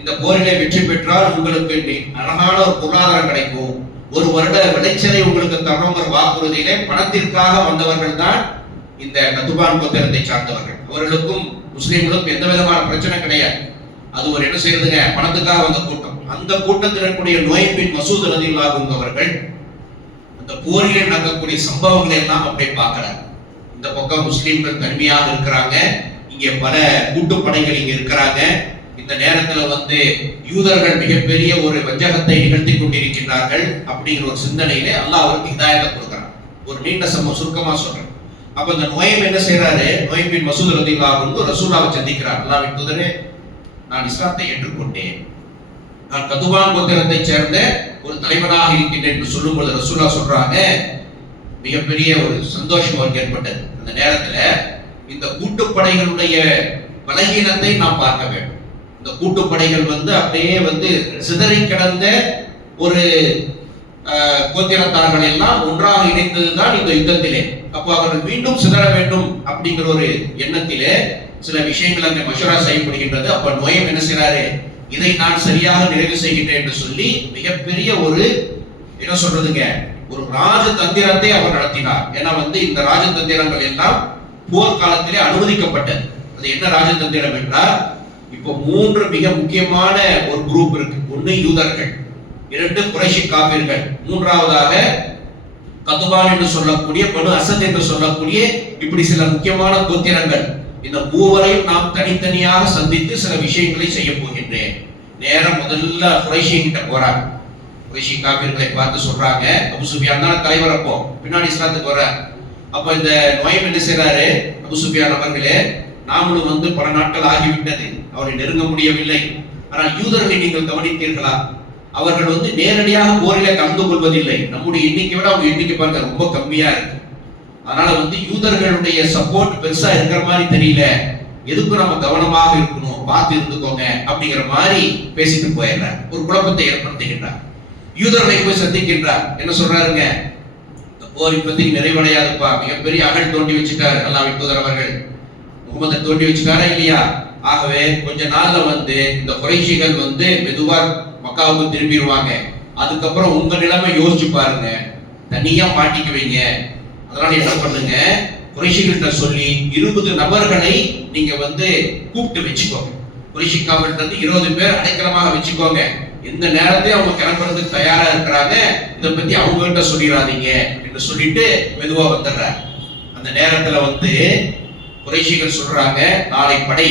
இந்த போரிலே வெற்றி பெற்றால் உங்களுக்கு அழகான ஒரு பொருளாதாரம் கிடைக்கும், ஒரு வருட விளைச்சலை உங்களுக்கு தரணுங்கிற வாக்குறுதியிலே பணத்திற்காக வந்தவர்கள் தான் இந்த கதுஃபான் கோத்திரத்தை சார்ந்தவர்கள். அவர்களுக்கும் முஸ்லிம்களுக்கும் எந்த விதமான பிரச்சனை கிடையாது. அது ஒரு என்ன செய்யறதுங்க, பணத்துக்காக வந்த கூட்டம். அந்த கூட்டத்தில் இருக்கக்கூடிய நுவைம் பின் மசூத் ரலியல்லாஹு அன்ஹு அவர்கள் அந்த போரிலே நடக்கக்கூடிய சம்பவங்களை எல்லாம் அப்படியே பார்க்கிறார். இந்த பக்கம் முஸ்லிம்கள் தனிமையாக இருக்கிறாங்க, இங்கே பல கூட்டுப்படைகள் இங்க இருக்கிறாங்க. இந்த நேரத்துல யூதர்கள் மிகப்பெரிய ஒரு வஞ்சகத்தை நிகழ்த்தி கொண்டிருக்கிறார்கள் அப்படிங்கிற ஒரு சிந்தனையிலே அல்லாஹ் அவருக்கு ஹிதாயத்தை கொடுக்கிறார். ஒரு நீண்ட சுருக்கமா சொல்றேன். அப்ப இந்த நுவைம் என்ன செய்யறாரு? நுவைம் பின் மசூத் ரலியல்லாஹு அன்ஹு ரசூலுல்லாஹ்வை சந்திக்கிறார். அல்லாஹ்வின் தூதரே, நான் இஸ்லாத்தை ஏற்றுக்கொண்டேன், நான் கதுஃபான் கோத்திரத்தை சேர்ந்த ஒரு தலைவனாக இருக்கின்றேன் என்று சொல்லும்போது ரசூலுல்லாஹ் சொல்றாங்க, மிகப்பெரிய ஒரு சந்தோஷம் அவருக்கு ஏற்பட்டது. அந்த நேரத்துல இந்த கூட்டுப்படைகளுடைய பலகீனத்தை நாம் பார்க்க வேண்டும். இந்த கூட்டுப்படைகள் அப்படியே சிதறி கிடந்த ஒரு கோத்திரத்தார்கள் எல்லாம் ஒன்றாக இணைந்ததுதான் இந்த யுத்தத்திலே. அப்போ அவர்கள் மீண்டும் சிதற வேண்டும் அப்படிங்கிற ஒரு எண்ணத்திலே சில விஷயங்கள் அங்கே மஷூரா செய்யப்படுகின்றது. அப்ப நுவைம் என்ன செய்யறாரு? இதை நான் சரியாக நிறைவு செய்கின்றேன் என்று சொல்லி மிகப்பெரிய ஒரு என்ன சொல்றதுங்க, ஒரு ராஜதந்திரத்தை அவர் நடத்தினார். ஏன்னா இந்த ராஜதந்திரங்கள் எல்லாம் போர்க்காலத்திலே அனுமதிக்கப்பட்டது. அது என்ன ராஜதந்திரம் என்றால், இப்போ 3 மிக முக்கியமான ஒரு குரூப் இருக்கு. ஒண்ணு யூதர்கள், 2 குறைஷி காபிர்கள், மூன்றாவதாக கதுபான் என்று சொல்லக்கூடிய, பனு அசத் என்று சொல்லக்கூடிய, இப்படி சில முக்கியமான கோத்திரங்கள். இந்த மூவரையும் நாம் தனித்தனியாக சந்தித்து சில விஷயங்களை செய்ய போகின்றேன். நேரம் முதல்ல குறைஷி கிட்ட போறாங்க. குறைஷி காபிர்களை பார்த்து சொல்றாங்க, அபு சுஃபியான் தான் தலைவர், அப்போ பின்னாடி இஸ்லாத்துக்கு வர. அப்ப இந்த நுவைம் என்ன செய்றாரு, அபு சுஃபியான் அவர்களே, நாமளும் வந்து பல நாட்கள் ஆகிவிட்டது, அவரை நெருங்க முடியவில்லை. ஆனால் யூதர்களை நீங்கள் கவனித்தீர்களா? அவர்கள் வந்து நேரடியாக போரிலே கலந்து கொள்வதில்லை. நம்முடைய எண்ணிக்கை விட அவங்க எண்ணிக்கை பாருங்க ரொம்ப கம்மியா இருக்கு. அதனால வந்து யூதர்களுடைய சப்போர்ட் பெருசா இருக்கிற மாதிரி தெரியல. எதுக்கும் நம்ம கவனமாக இருக்கணும், பார்த்து இருந்துக்கோங்க அப்படிங்கிற மாதிரி பேசிட்டு போயிடுறார். ஒரு குழப்பத்தை ஏற்படுத்துகின்றார். யூதர்களை போய் சந்திக்கின்றார். என்ன சொல்றாருங்க, இந்த போர் இப்போதைக்கு நிறைவடையாதுப்பா, மிகப்பெரிய அகழ் தோண்டி வச்சுட்டாரு அல்லாஹ்வின் தூதர் அவர்கள். முகமது தோண்டி வச்சுட்டாரா இல்லையா? ஆகவே கொஞ்ச நாள்ல வந்து இந்த குறைஷிகள் வந்து மெதுவா மக்காவுக்கு திரும்பிடுவாங்க. அதுக்கப்புறம் உங்க நிலைமை யோசிச்சு பாருங்க, தனியா மாட்டிக்குவீங்க. அதனால என்ன பண்ணுங்க, குறைஷிகள்கிட்ட சொல்லி 20 நபர்களை நீங்க வந்து கூப்பிட்டு வச்சுக்கோங்க. குறைஷி காவல்கிட்ட 20 பேர் அடைக்கலமாக வச்சுக்கோங்க. எந்த நேரத்தையும் அவங்க கிளம்புறதுக்கு தயாரா இருக்கிறாங்க, இதை பத்தி அவங்க கிட்ட சொல்லிடாதீங்க என்று சொல்லிட்டு மெதுவா வந்துடுறாங்க. அந்த நேரத்துல வந்து குறைஷிகள் சொல்றாங்க, நாளை படை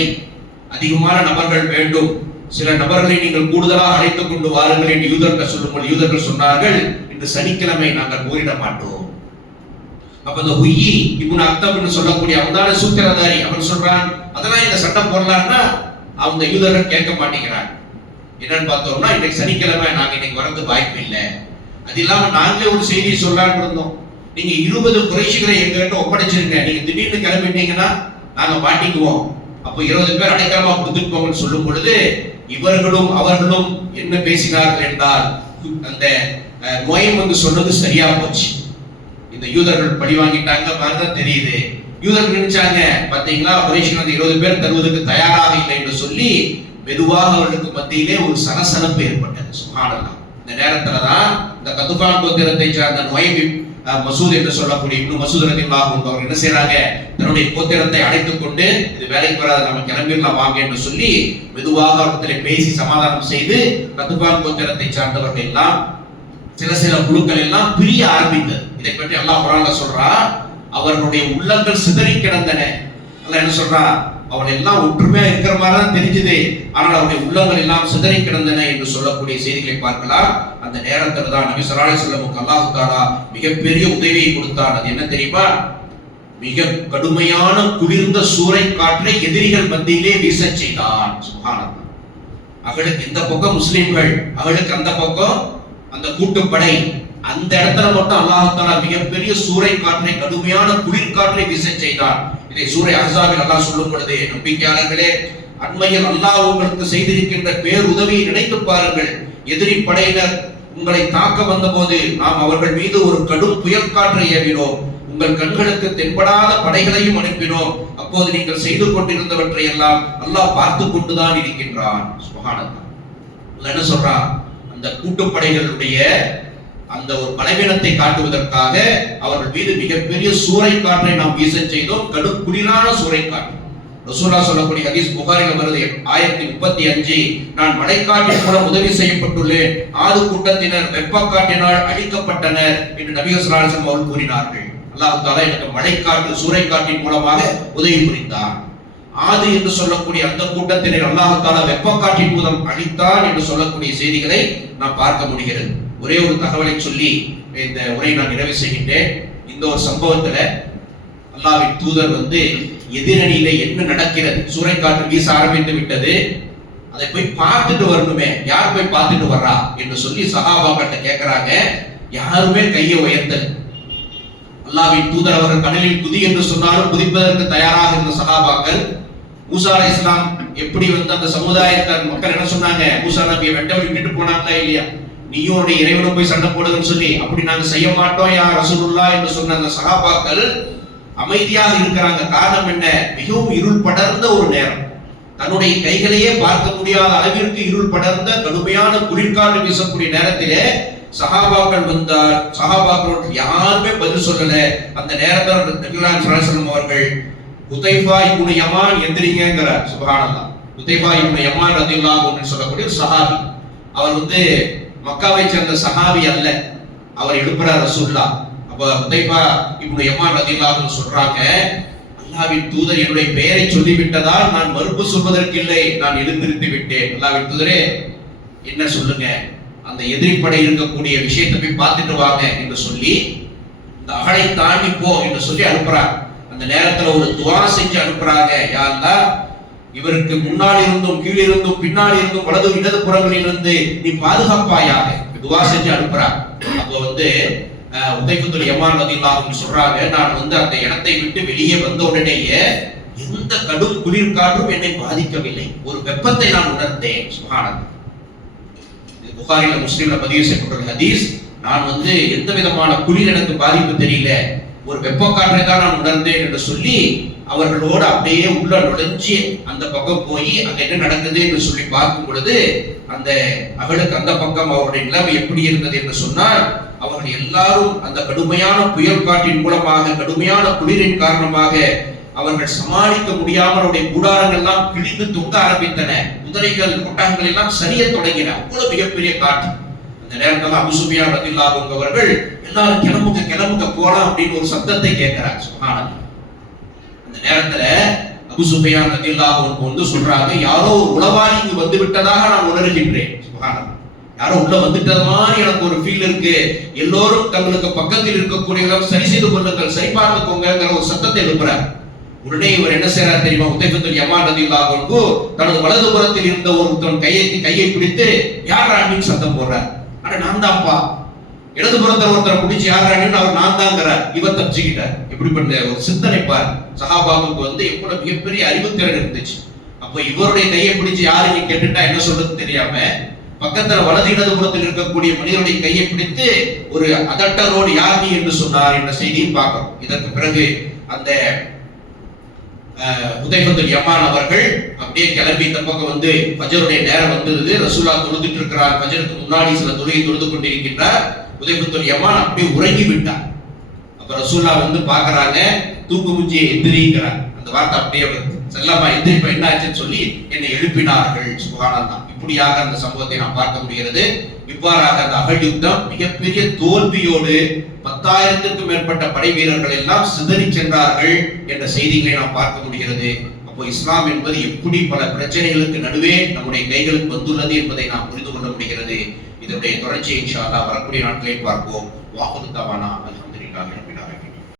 அதிகமான நபர்கள் வேண்டும், சில நபர்களை நீங்கள் கூடுதலாக அழைத்துக் கொண்டு வாருங்கள் என்று யூதர்கள் சொல்லும்போது யூதர்கள் சொன்னார்கள், இன்று சனிக்கிழமை நாங்கள் போரிட மாட்டோம். அப்ப இந்த ஹுயி இப்னு அக்தப் சொல்லக்கூடிய அவன்தான சூத்திரதாரி, அவன் சொல்றான், அதெல்லாம் இந்த சட்டம் போடலான்னா அவங்க யூதர்கள் கேட்க மாட்டேங்கிறாங்க. என்னன்னு பார்த்தோம்னா, இன்னைக்கு சனிக்கிழமை நாங்க இன்னைக்கு வரது வாய்ப்பு இல்லை. அது இல்லாம நாங்களே ஒரு செய்தியை சொல்லலான்னு இருந்தோம், நீங்க 20 குறைஷிகளை எங்ககிட்ட ஒப்படைச்சிருங்க, நீங்க திடீர்னு கிளம்பிட்டீங்கன்னா நாங்க மாட்டிக்குவோம். அப்போ 20 பேர் அடைக்கலமா கொடுத்துட்டு போங்கன்னு சொல்லும் பொழுது இவர்களும் அவர்களும் என்ன பேசினார்கள் என்றால், அந்த நோயம் வந்து சொன்னது சரியா போச்சு, இந்த யூதர்கள் பழி வாங்கிட்டாங்க பாருங்க தெரியுது. யூதர்கள் நினைச்சாங்க பாத்தீங்களா, குறைஷிகள் வந்து 20 பேர் தருவதற்கு தயாராக இல்லை என்று சொல்லி மெதுவாக அவர்களுக்கு மத்தியிலே ஒரு சலசலப்பு ஏற்பட்டது. சுப்ஹானல்லாஹ். இந்த நேரத்துலதான் இந்த கதுபான் கோத்திரத்தை சார்ந்த நுவைம் மசூத் என்று சொல்லக்கூடிய இப்னு மசூத் ரலியல்லாஹு அன்ஹு அவர் என்ன செய்றாங்க, தன்னுடைய கோத்திரத்தை அழைத்துக் கொண்டு இது வேலைக்கு வராது, நம்ம கிளம்பிடலாம் வாங்க என்று சொல்லி மெதுவாக அவர்களை பேசி சமாதானம் செய்து கதுபான் கோத்திரத்தை சார்ந்தவர்கள் எல்லாம் சில குழுக்கள் எல்லாம் பிரிய ஆரம்பித்தது. இதை பற்றி அல்லாஹ் குர்ஆன்ல சொல்றான், அவர்களுடைய உள்ளங்கள் சிதறி கிடந்தன. அல்லாஹ் என்ன சொல்றான், அவர்கள் எல்லாம் ஒற்றுமையா இருக்கிற மாதிரி தான் தெரிஞ்சது, ஆனால் அவருடைய உள்ளங்கள் எல்லாம் சிதறி கிடந்தன என்று சொல்லக்கூடிய செய்திகளை பார்க்கலாம். அந்த நேரத்தில் தான் நபி ஸல்லல்லாஹு அலைஹி வஸல்லம் அல்லாஹ் தஆலா மிகப்பெரிய உதவியை கொடுத்தான். அது என்ன தெரியுமா, மிக கடுமையான குளிர்ந்த சூறை காற்றை எதிரிகள் மத்தியிலே வீசச் செய்தான். சுப்ஹானல்லாஹ். அவளுக்கு இந்த பக்கம் முஸ்லிம்கள், அவளுக்கு அந்த பக்கம் அந்த கூட்டுப்படை. அந்த இடத்துல மட்டும் அல்லாஹ் தஆலா மிகப்பெரிய சூறை காற்றை, கடுமையான குளிர் காற்றை வீசச் செய்தான். இதை சூரை அஹ்ஸாபில் அல்லாஹ் சொல்லும் பொழுது, நம்பிக்கையாளர்களே, அண்மையில் அல்லாஹ் உங்களுக்கு செய்திருக்கின்ற பேருதவியை நினைத்து பாருங்கள். எதிரி படையினர் உங்களை தாக்க வந்தபோது நாம் அவர்கள் மீது ஒரு கடும் புயல் காற்றை ஏவினோம், உங்கள் கண்களுக்கு தென்படாத படைகளையும் அனுப்பினோம். அப்போது நீங்கள் செய்து கொண்டிருந்தவற்றை எல்லாம் அல்லாஹ் பார்த்து கொண்டுதான் இருக்கின்றான். சுப்ஹானல்லாஹ். என்ன சொல்றான், அந்த கூட்டுப்படைகளுடைய அந்த ஒரு பலவீனத்தை காட்டுவதற்காக அவர்கள் மீது மிகப்பெரிய சூறை காற்றை நாம் வீச செய்தோம், கடும் குளிரான சூறை காற்று. ரசூலுல்லாஹ் சொல்லக்கூடிய ஹதீஸ் புகாரில வருது, 1035, நான் மழைக்காற்றின் மூலம் உதவி செய்யப்பட்டுள்ளேன், ஆது கூட்டத்தினர் வெப்பக்காற்றினால் அழிக்கப்பட்டனர் என்று நபி ஸல்லல்லாஹு அலைஹி வஸல்லம் அவர்கள் கூறினார்கள். அல்லாஹ் தஆலா எனக்கு மழைக்காற்று சூறை காற்றின் மூலமாக உதவி புரிந்தார். ஆது என்று சொல்லக்கூடிய அந்த கூட்டத்தினர் அல்லாஹ் தஆலா வெப்பக்காற்றின் மூலம் அழித்தான் என்று சொல்லக்கூடிய செய்திகளை நாம் பார்க்க முடிகிறது. ஒரே ஒரு தகவலை சொல்லி இந்த உரையை நான் நிறைவு செய்கின்றேன். இந்த ஒரு சம்பவத்துல அல்லாஹ்வின் தூதர் வந்து எதிரணியில என்ன நடக்கிறது, சூறைக்காற்று வீச ஆரம்பித்து விட்டது, அதை போய் பார்த்துட்டு வரணுமே, யார் போய் பார்த்துட்டு வர்றா என்று சொல்லி சஹாபாக்கிட்ட கேட்கிறாங்க. யாருமே கையை உயர்த்தல. அல்லாஹ்வின் தூதர் அவர்கள் கடலில் குதி என்று சொன்னாலும் குதிப்பதற்கு தயாராக இருந்த சஹாபாக்கள், மூசா அலைஹிஸ்ஸலாம் எப்படி வந்து அந்த சமுதாயத்தார் மக்கள் என்ன சொன்னாங்க, மூசா நபியை வெட்ட விட்டுட்டு போனாங்களா இல்லையா, நீயும் உன்னுடைய இறைவனும் போய் சண்டை போடுதுன்னு சொல்லி, அப்படி நாங்க செய்ய மாட்டோம் யா ரசூலுல்லாஹ் என்று சொன்ன அந்த சஹாபாக்கள் அமைதியாக இருக்கிறாங்க. காரணம் என்ன, மிகவும் இருள் படர்ந்த ஒரு நேரம், தன்னுடைய கைகளையே பார்க்க முடியாத அளவிற்கு இருள் படர்ந்த கடுமையான குளிர்காற்று வீசக்கூடிய நேரத்திலே சஹாபாக்கள் வந்தார். சஹாபாக்களோடு யாருமே பதில் சொல்லல. அந்த நேரத்தில் நபிகள் ஸல்லல்லாஹு அலைஹி வஸல்லம் அவர்கள் ஹுதைஃபா இப்னு யமான் சுப்ஹானல்லாஹ், ஹுதைஃபா இப்னு யமான் ரலியல்லாஹு அன்ஹு சொல்லக்கூடிய சஹாபி, அவர் வந்து மக்காவை சேர்ந்த சஹாபி அல்ல. அவர் எழுப்புறார் ரசூலுல்லாஹ். அப்ப ஹுதைஃபா இப்னு யமான் ரலியல்லாஹு அன்ஹு சொல்றாங்க, அல்லாஹ்வின் தூதர் என்னுடைய பெயரை சொல்லிவிட்டதால் நான் மறுப்பு சொல்வதற்கு இல்லை, நான் எழுந்திருந்து விட்டேன். அல்லாஹ்வின் தூதரே என்ன சொல்லுங்க, அந்த எதிரிப்படை இருக்கக்கூடிய விஷயத்தை போய் பார்த்துட்டு வாங்க என்று சொல்லி இந்த அகழை தாண்டி போ என்று சொல்லி அனுப்புறாங்க. அந்த நேரத்துல ஒரு துவா செஞ்சு அனுப்புறாங்க, யா அல்லாஹ் இவருக்கு முன்னால் இருந்தும் கீழிருந்தும் பின்னால் இருந்தும் வலது இடது புறங்களில் இருந்து நீ பாதுகாப்பாயாக துவா செஞ்சு அனுப்புறாங்க. அப்போ உதைஃபத்துல் யமான் ரலியல்லாஹு அன்ஹு சொல்றாங்க, நான் அந்த இடத்தை விட்டு வெளியே வந்த உடனேயே எந்த கடும் குளிர் காற்றும் என்னை பாதிக்கவில்லை, ஒரு வெப்பத்தை நான் உணர்ந்தேன். சுப்ஹானல்லாஹ். புகாரில முஸ்லிம்ல பதிவு செய்யப்பட்டுள்ள ஹதீஸ். நான் எந்த விதமான குளிர் எனக்கு பாதிப்பு தெரியல, ஒரு வெப்ப காற்றை தான் நான் உணர்ந்தேன் என்று சொல்லி அவர்களோடு அப்படியே உள்ள நுழைஞ்சு அந்த பக்கம் போய் அங்க என்ன நடக்குது என்று சொல்லி பார்க்கும் பொழுது அந்த அவளுக்கு அந்த பக்கம் அவருடைய நிலைமை எப்படி இருந்தது என்று சொன்னால், அவர்கள் எல்லாரும் அந்த கடுமையான புயல் காற்றின் மூலமாக கடுமையான குளிரின் காரணமாக அவர்கள் சமாளிக்க முடியாமல் அவருடைய கூடாரங்கள் எல்லாம் கிழிந்து தொங்க ஆரம்பித்தன. குதிரைகள் ஒட்டகங்கள் எல்லாம் சரிய தொடங்கின. அவ்வளவு மிகப்பெரிய காற்று. அந்த நேரத்தில் அபூ சுஃபியான் ரலியல்லாஹு அன்ஹு அவர்கள் எல்லாரும் கிளம்புங்க போலாம் அப்படின்னு ஒரு சத்தத்தை கேட்கிறார். சுப்ஹானல்லாஹ். அந்த நேரத்துல அபூ சுஃபியான் ரலியல்லாஹு அன்ஹு சொல்றாங்க, யாரோ ஒரு உளவாளி இங்கு வந்து விட்டதாக நான் உணர்கின்றேன். சுப்ஹானல்லாஹ். யாரோ உள்ள வந்துட்டது மாதிரி எனக்கு ஒரு ஃபீல் இருக்கு. எல்லோரும் தங்களுக்கு பக்கத்தில் இருக்கக்கூடியவர்கள் சரி செய்து கொள்ளுங்கள், சரி பார்த்துக்கோங்கிற ஒரு சத்தத்தை எழுப்புறார். உடனே இவர் என்ன செய்யறார் தெரியுமா? உதைஃபத்துல் யமான் ரலியல்லாஹு அன்ஹு தனது வலது புறத்தில் இருந்த ஒருத்தன் கையை பிடித்து யாரா அப்படின்னு சத்தம் போடுறார். அட நான் தான்ப்பா. இடது புறத்தில் ஒருத்தரை பிடிச்சி யாரான்னு அவர் நான் தாங்கிறார். இவர் தப்பிச்சுக்கிட்டார். எப்படிப்பட்ட ஒரு சிந்தனை பார். சஹாபாவுக்கு எவ்வளவு மிகப்பெரிய அறிவுத்திறன் இருந்துச்சு. அப்ப இவருடைய கையை பிடிச்சு யாரு கேட்டுட்டா என்ன சொல்றது தெரியாம பக்கத்துல வலது இடது புறத்தில் இருக்கக்கூடிய மனிதனுடைய கையை பிடித்து ஒரு அதட்டரோடு யார் நீ என்று சொன்னார் என்ற செய்தியும் பார்க்கிறோம். இதற்கு பிறகு அந்த உதைஃபத்துல் யமான் அவர்கள் அப்படியே கிளம்பி இந்த பக்கம் ஃபஜ்ருடைய நேரம் வந்தது. ரசூலுல்லாஹ் தொழுதுட்டு இருக்கிறார். ஃபஜ்ருக்கு முன்னாடி சில தொழுகை தொழுது கொண்டிருக்கின்றார். உதைஃபத்துல் யமான் அப்படியே உறங்கி விட்டார். அப்ப ரசூலுல்லாஹ் பார்க்கறாங்க, தூக்கு முஞ்சியை எந்திரிக்கிறார். அந்த வார்த்தை அப்படியே வருது. செல்லமா எந்திரிப்ப என்ன ஆச்சுன்னு சொல்லி என்னை எழுப்பினார்கள். சுப்ஹானல்லாஹ். இப்படியாக அந்த சம்பவத்தை நாம் பார்க்க முடிகிறது. இவ்வாறாக அந்த அகழ் யுத்தம் மிகப்பெரிய தோல்வியோடு 10,000க்கும் மேற்பட்ட படை வீரர்கள் எல்லாம் சிதறி சென்றார்கள் என்ற செய்திகளை நாம் பார்க்க முடிகிறது. அப்போ இஸ்லாம் என்பது எப்படி பல பிரச்சனைகளுக்கு நடுவே நம்முடைய கைகளுக்கு வந்துள்ளது என்பதை நாம் புரிந்து கொள்ள முடிகிறது. இதனுடைய தொடர்ச்சியை இன்ஷா அல்லாஹ் வரக்கூடிய நாட்களில் பார்ப்போம். வாஹுது தவானா அல்ஹம்துலில்லாஹி.